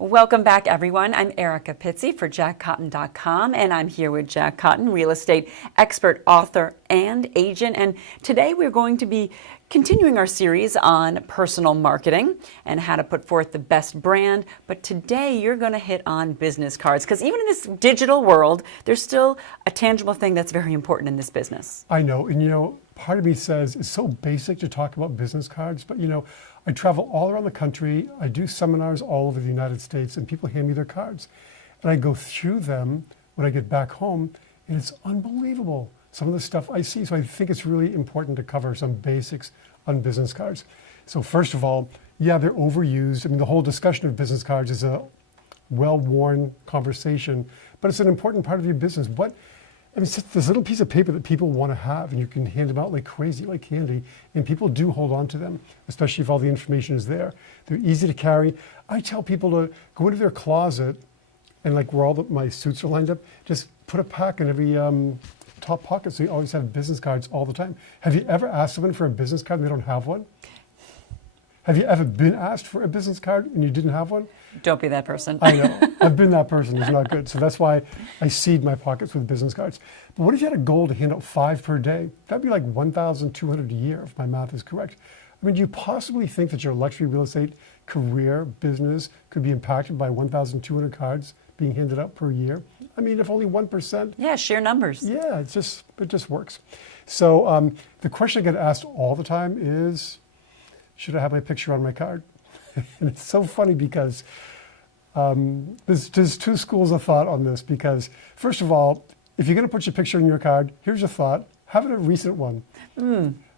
Welcome back, everyone. I'm Erica Pizzi for JackCotton.com, and I'm here with Jack Cotton, real estate expert, author, and agent. And today we're going to be continuing our series on personal marketing and how to put forth the best brand. But today you're going to hit on business cards, because even in this digital world, there's still a tangible thing that's very important in this business. I know, and part of me says it's so basic to talk about business cards, but I travel all around the country. I do seminars all over the United States, and people hand me their cards. And I go through them when I get back home, and it's unbelievable, some of the stuff I see. So I think it's really important to cover some basics on business cards. So first of all, yeah, they're overused. I mean, the whole discussion of business cards is a well-worn conversation, but it's an important part of your business. It's just this little piece of paper that people want to have, and you can hand them out like crazy, like candy, and people do hold on to them, especially if all the information is there. They're easy to carry. I tell people to go into their closet, and like where all my suits are lined up, just put a pack in every top pocket, so you always have business cards all the time. Have you ever asked someone for a business card and they don't have one? Have you ever been asked for a business card and you didn't have one? Don't be that person. I know. I've been that person. It's not good. So that's why I seed my pockets with business cards. But what if you had a goal to hand out 5 per day? That'd be like 1,200 a year, if my math is correct. I mean, do you possibly think that your luxury real estate career, business, could be impacted by 1,200 cards being handed out per year? I mean, if only 1%. Yeah, sheer numbers. Yeah, it just works. So the question I get asked all the time is, should I have my picture on my card? And it's so funny because there's two schools of thought on this. Because first of all, if you're going to put your picture on your card, here's a thought: have it a recent one.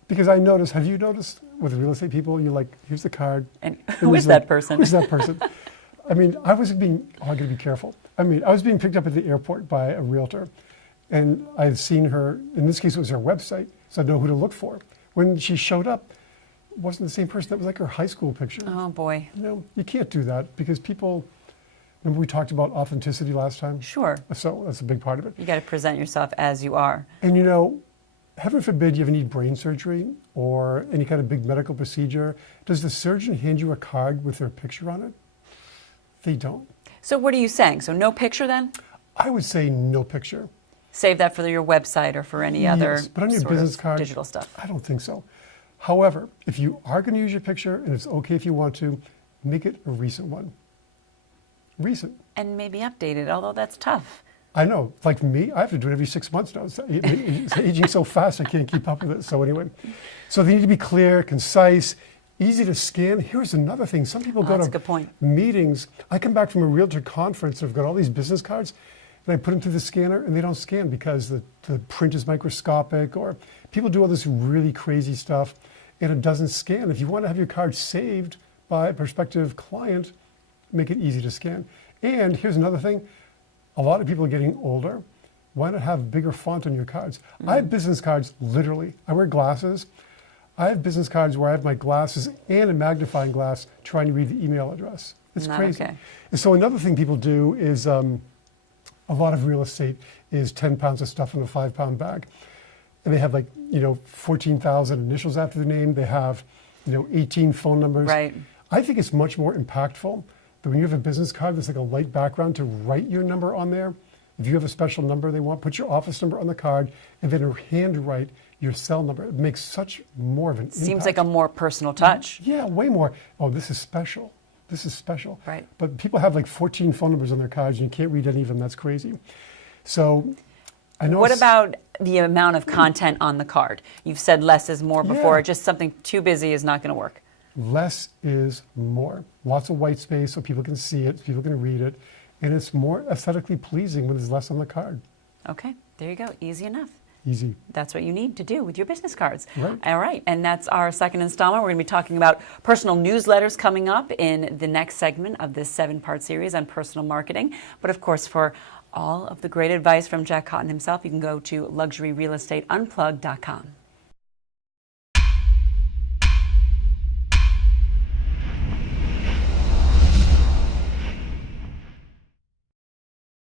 Because have you noticed with real estate people, you're like, here's the card. And who is that person? Who is that person? I mean, I got to be careful. I mean, I was being picked up at the airport by a realtor, and I've seen her. In this case, it was her website, so I know who to look for. When she showed up, it wasn't the same person. That was like her high school picture. Oh boy. You can't do that, because people, remember we talked about authenticity last time? Sure. So that's a big part of it. You got to present yourself as you are. And heaven forbid you ever need brain surgery or any kind of big medical procedure. Does the surgeon hand you a card with their picture on it? They don't. So what are you saying? So no picture then? I would say no picture. Save that for your website or for any other but on your business card, digital stuff. I don't think so. However, if you are going to use your picture, and it's okay if you want to, make it a recent one. Recent. And maybe updated, although that's tough. I know. Like me, I have to do it every 6 months now. It's aging so fast, I can't keep up with it. So anyway, so they need to be clear, concise, easy to scan. Here's another thing. Some people go that's to a good point. meetings. I come back from a realtor conference and I've got all these business cards, and I put them through the scanner, and they don't scan because the print is microscopic, or people do all this really crazy stuff and it doesn't scan. If you want to have your card saved by a prospective client, make it easy to scan. And here's another thing. A lot of people are getting older. Why not have bigger font on your cards? I have business cards, literally. I wear glasses. I have business cards where I have my glasses and a magnifying glass trying to read the email address. It's Not crazy. okay. And so another thing people do is, a lot of real estate is 10 pounds of stuff in a 5-pound bag. And they have 14,000 initials after the name. They have, 18 phone numbers. Right. I think it's much more impactful that when you have a business card that's like a light background, to write your number on there. If you have a special number they want, put your office number on the card, and then handwrite your cell number. It makes such more of an impact. Seems like a more personal touch. Yeah, way more. Oh, this is special. This is special. Right. But people have 14 phone numbers on their cards, and you can't read any of them. That's crazy. So I know. What about the amount of content on the card? You've said less is more before. Yeah. Just something too busy is not going to work. Less is more. Lots of white space so people can see it, people can read it, and it's more aesthetically pleasing when there's less on the card. Okay, there you go. Easy enough. Easy. That's what you need to do with your business cards. Right. All right, and that's our second installment. We're going to be talking about personal newsletters coming up in the next segment of this 7-part series on personal marketing. But of course, for all of the great advice from Jack Cotton himself, you can go to luxuryrealestateunplugged.com.